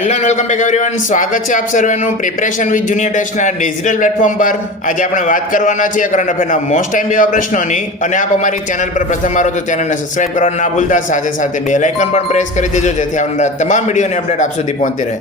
Hello and welcome back everyone. સ્વાગત છે આપ સર્વેનું પ્રિપરેશન વિથ જુનિયર ટેસ્ટના ડિજિટલ પ્લેટફોર્મ પર. આજે આપણે વાત કરવાના છીએ કરંટ અફેરના મોસ્ટ ટાઈમ એવા પ્રશ્નોની. અને આપ અમારી ચેનલ પર પ્રથમ આવો તો ચેનલને સબસ્ક્રાઇબ કરવાનું ના ભૂલતા, સાથે સાથે બેલ આઇકન પણ પ્રેસ કરી દેજો જેથી આવનારા તમામ વિડીયોની અપડેટ આપ સુધી પહોંચતી રહે.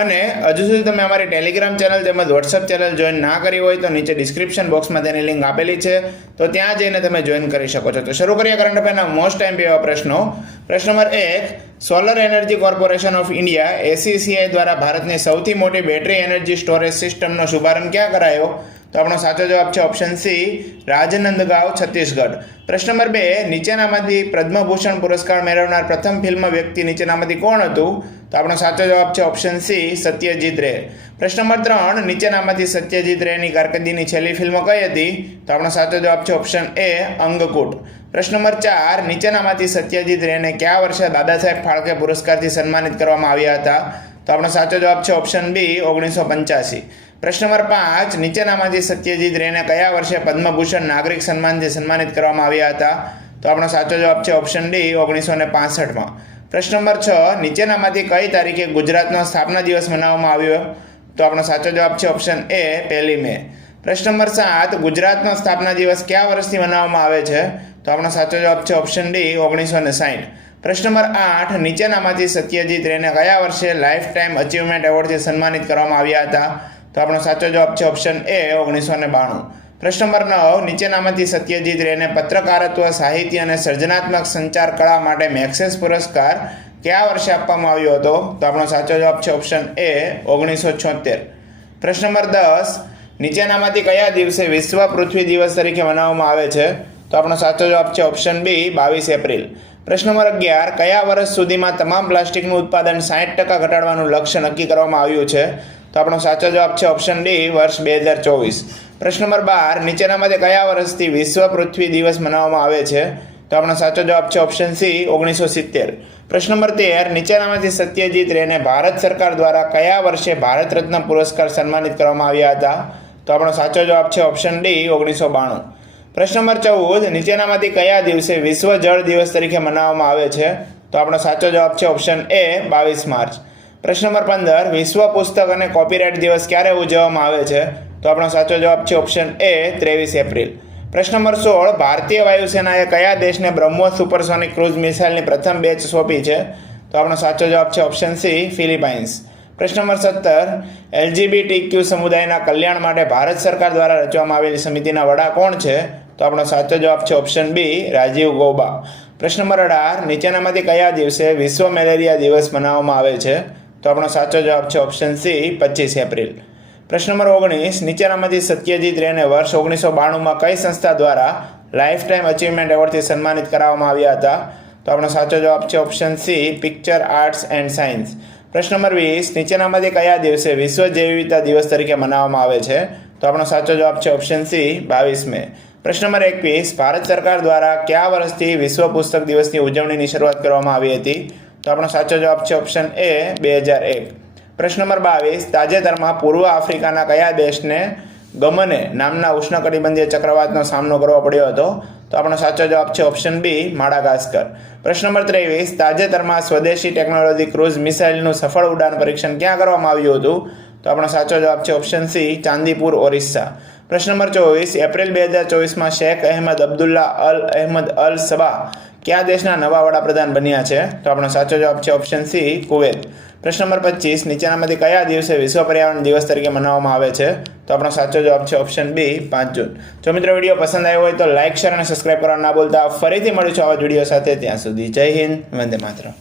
અને હજુ સુધી તમે અમારી ટેલિગ્રામ ચેનલ તેમજ વોટ્સઅપ ચેનલ જોઈન ના કરી હોય તો નીચે ડિસ્ક્રિપ્શન બોક્સમાં તેની લિંક આપેલી છે, તો ત્યાં જઈને તમે જોઈન કરી શકો છો. તો શરૂ કરીએ કરંટ અફેરના મોસ્ટ ટાઈમ એવા પ્રશ્નો. પ્રશ્ન number 1, solar energy corporation of India SCCI દ્વારા ભારતની સૌથી મોટી બેટરી એનર્જી સ્ટોરેજ સિસ્ટમનો શુભારંભ ક્યાં કરાયો? તો આપણો સાચો જવાબ છે ઓપ્શન સી, રાજનંદગાંવ, છત્તીસગઢ. પ્રશ્ન નંબર 2, નીચેનામાંથી પદ્મભૂષણ પુરસ્કાર મેળવનાર પ્રથમ ફિલ્મ વ્યક્તિ નીચેનામાંથી કોણ હતું? તો આપણો સાચો જવાબ છે ઓપ્શન સી, સત્યજીત રે. પ્રશ્ન નંબર 3, નીચેનામાંથી સત્યજીત રેની કારકિર્દીની છેલ્લી ફિલ્મ કઈ હતી? તો આપણો સાચો જવાબ છે ઓપ્શન એ, અંગકૂટ. પ્રશ્ન નંબર 4, નીચેનામાંથી સત્યજીત રેને કયા વર્ષે દાદા સાહેબ ફાળકે પુરસ્કારથી સન્માનિત કરવામાં આવ્યા હતા? તો આપણો સાચો જવાબ છે ઓપ્શન બી, 1985. પ્રશ્ન નંબર 5, નીચેનામાંથી સત્યજીત રેને કયા વર્ષે પદ્મભૂષણ નાગરિક સન્માનથી સન્માનિત કરવામાં આવ્યા હતા? તો આપણો સાચો જવાબ છે ઓપ્શન ડી, 1965માં. પ્રશ્ન નંબર 6, નીચેનામાંથી કઈ તારીખે ગુજરાતનો સ્થાપના દિવસ મનાવવામાં આવ્યો? તો આપણો સાચો જવાબ છે ઓપ્શન એ, 1 મે. પ્રશ્ન નંબર 7, ગુજરાતનો સ્થાપના દિવસ કયા વર્ષથી મનાવવામાં આવે છે? તો આપણો સાચો જવાબ છે ઓપ્શન ડી, 1960. પ્રશ્ન નંબર 8, નીચેનામાંથી સત્યજીત રેને કયા વર્ષે લાઈફ ટાઈમ અચીવમેન્ટ એવોર્ડથી સન્માનિત કરવામાં આવ્યા હતા? તો આપણો સાચો જવાબ છે ઓપ્શન એ, 1992. પ્રશ્ન નંબર 9, નીચેનામાંથી સત્યજીત રેને પત્રકારત્વ, સાહિત્ય અને સર્જનાત્મક સંચાર કળા માટે મેક્સેસ પુરસ્કાર કયા વર્ષે આપવામાં આવ્યો હતો? તો આપણો સાચો જવાબ છે ઓપ્શન એ, 1976. પ્રશ્ન નંબર 10, નીચેનામાંથી કયા દિવસે વિશ્વ પૃથ્વી દિવસ તરીકે મનાવવામાં આવે છે? તો આપણો સાચો જવાબ છે ઓપ્શન બી, 22 એપ્રિલ. પ્રશ્ન નંબર 11, કયા વર્ષ સુધીમાં તમામ પ્લાસ્ટિકનું ઉત્પાદન 60% ઘટાડવાનું લક્ષ્ય નક્કી કરવામાં આવ્યું છે? તો આપણો સાચો જવાબ છે ઓપ્શન ડી, વર્ષ 2024. પ્રશ્ન નંબર 12, નીચેનામાંથી કયા વર્ષથી વિશ્વ પૃથ્વી દિવસ મનાવવામાં આવે છે? તો આપણો સાચો જવાબ છે ઓપ્શન સી, 1970. પ્રશ્ન નંબર 13, નીચેનામાંથી સત્યજીત રેને ભારત સરકાર દ્વારા કયા વર્ષે ભારત રત્ન પુરસ્કાર સન્માનિત કરવામાં આવ્યા હતા? તો આપણો સાચો જવાબ છે ઓપ્શન ડી, 1992. પ્રશ્ન નંબર 14, નીચેનામાંથી કયા દિવસે વિશ્વ જળ દિવસ તરીકે મનાવવામાં આવે છે? તો આપણો સાચો જવાબ છે ઓપ્શન એ, 22 માર્ચ. પ્રશ્ન નંબર 15, વિશ્વ પુસ્તક અને કોપીરાઇટ દિવસ ક્યારે ઉજવવામાં આવે છે? તો આપણો સાચો જવાબ છે ઓપ્શન એ, 23 એપ્રિલ. પ્રશ્ન નંબર 16, ભારતીય વાયુસેનાએ કયા દેશને બ્રહ્મોસ સુપરસોનિક ક્રૂઝ મિસાઇલની પ્રથમ બેચ સોંપી છે? તો આપણો સાચો જવાબ છે ઓપ્શન સી, ફિલિપાઇન્સ. પ્રશ્ન નંબર 17, LGBTQ સમુદાયના કલ્યાણ માટે ભારત સરકાર દ્વારા રચવામાં આવેલી સમિતિના વડા કોણ છે? તો આપણો સાચો જવાબ છે ઓપ્શન બી, રાજીવ ગૌબા. પ્રશ્ન નંબર 18, નીચેનામાંથી કયા દિવસે વિશ્વ મેલેરિયા દિવસ મનાવવામાં આવે છે? તો આપણો સાચો જવાબ છે ઓપ્શન સી, 25 એપ્રિલ. પ્રશ્ન નંબર 19, નીચેનામાંથી સત્યજીત રેને વર્ષ 1992માં કઈ સંસ્થા દ્વારા લાઈફ ટાઈમ અચીવમેન્ટ એવોર્ડથી સન્માનિત કરાવવામાં આવ્યા હતા? તો આપણો સાચો જવાબ છે option C, picture arts and science. પ્રશ્ન નંબર 20, નીચેનામાંથી કયા દિવસે વિશ્વ જૈવ વિવિધતા દિવસ તરીકે મનાવવામાં આવે છે? તો આપણો સાચો જવાબ છે ઓપ્શન સી, 22 મે. પ્રશ્ન નંબર 21, ભારત સરકાર દ્વારા કયા વર્ષથી વિશ્વ પુસ્તક દિવસની ઉજવણીની શરૂઆત કરવામાં આવી હતી? તો આપણો સાચો જવાબ છે ઓપ્શન એ, 2001. પ્રશ્ન નંબર 22, તાજેતરમાં પૂર્વ આફ્રિકાના કયા દેશને ગમને નામના ઉષ્ણકટિબંધીય ચક્રવાતનો સામનો કરવો પડ્યો હતો? તો આપણો સાચો જવાબ છે ઓપ્શન બી, માડાગાસ્કર. પ્રશ્ન નંબર 23, તાજેતરમાં સ્વદેશી ટેકનોલોજી ક્રૂઝ મિસાઇલનું સફળ ઉડાન પરીક્ષણ ક્યાં કરવામાં આવ્યું હતું? તો આપણો સાચો જવાબ છે ઓપ્શન સી, ચાંદીપુર, ઓરિસ્સા. પ્રશ્ન નંબર 24, એપ્રિલ 2024માં શેખ અહેમદ અબ્દુલ્લા અલ અહેમદ અલ સબા કયા દેશના નવા વડાપ્રધાન બન્યા છે? તો આપણો સાચો જવાબ છે ઓપ્શન સી, કુવૈત. પ્રશ્ન નંબર 25, નીચેનામાંથી કયા દિવસે વિશ્વ પર્યાવરણ દિવસ તરીકે મનાવવામાં આવે છે? તો આપણો સાચો જવાબ છે ઓપ્શન બી, 5 જૂન. જો મિત્રો વિડીયો પસંદ આવ્યો હોય તો લાઇક, શેર અને સબસ્ક્રાઇબ કરવા ના ભૂલતા. ફરીથી મળીશું આવા વિડીયો સાથે. ત્યાં સુધી જય હિન્દ, વંદે માતરમ.